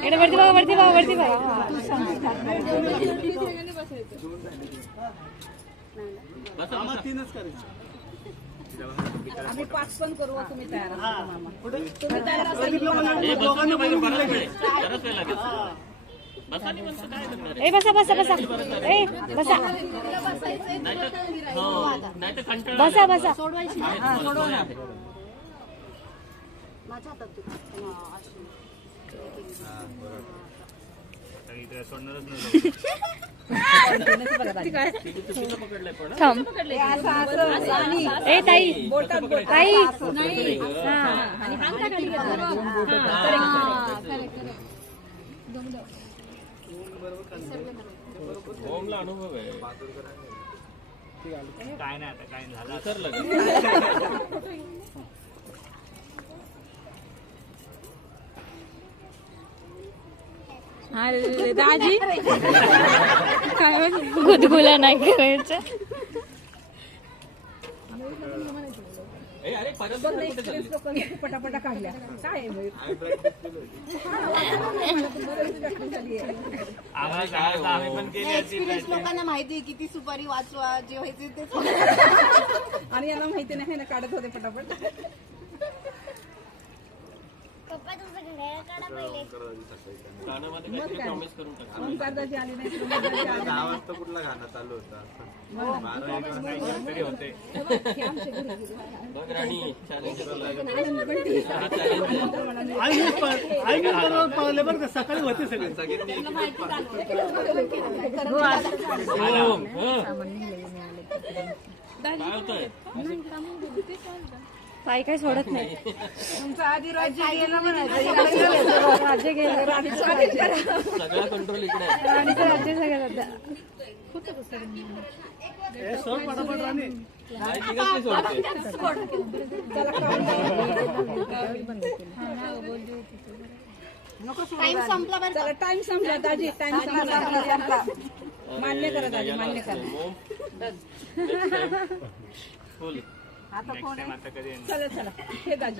इकडे वरती बघा, वरती बघा, वरती बघा. आम्ही 5 पण करू, तुम्ही तयार आहात मामा. ए बसा बसा बसा, ए बसा बसा बसा. थांब. ए ताई, ताई ओमला अनुभव आहे काय नाही आता काय झालं अरे दाजी काय गुदगुला नाही करायचं. अरे पटापटा काढल्या काय आम्ही पण केली. लोकांना माहिती किती सुपारी वाचवा जे व्हायचे ते. आणि यांना माहिती नाही ना, काढत होते पटापट. ओंकारदाची आली नाही, कुठला गाणं चालू होता सकाळी होते सगळे. ताई काही सोडत नाही. तुमचं आधी राज्य गेलं म्हणायचं, राज्य गेलं, सगळा कंट्रोल इकडे आहे. राणीचं राज्य सगळं सध्या. सोड पटापट राणी. टाइम संपला बरं. चला, टाइम संपला दाजी, टाइम संपला. मान्य करा दाजी, मान्य करा. फुल चला चला, हे दाजी.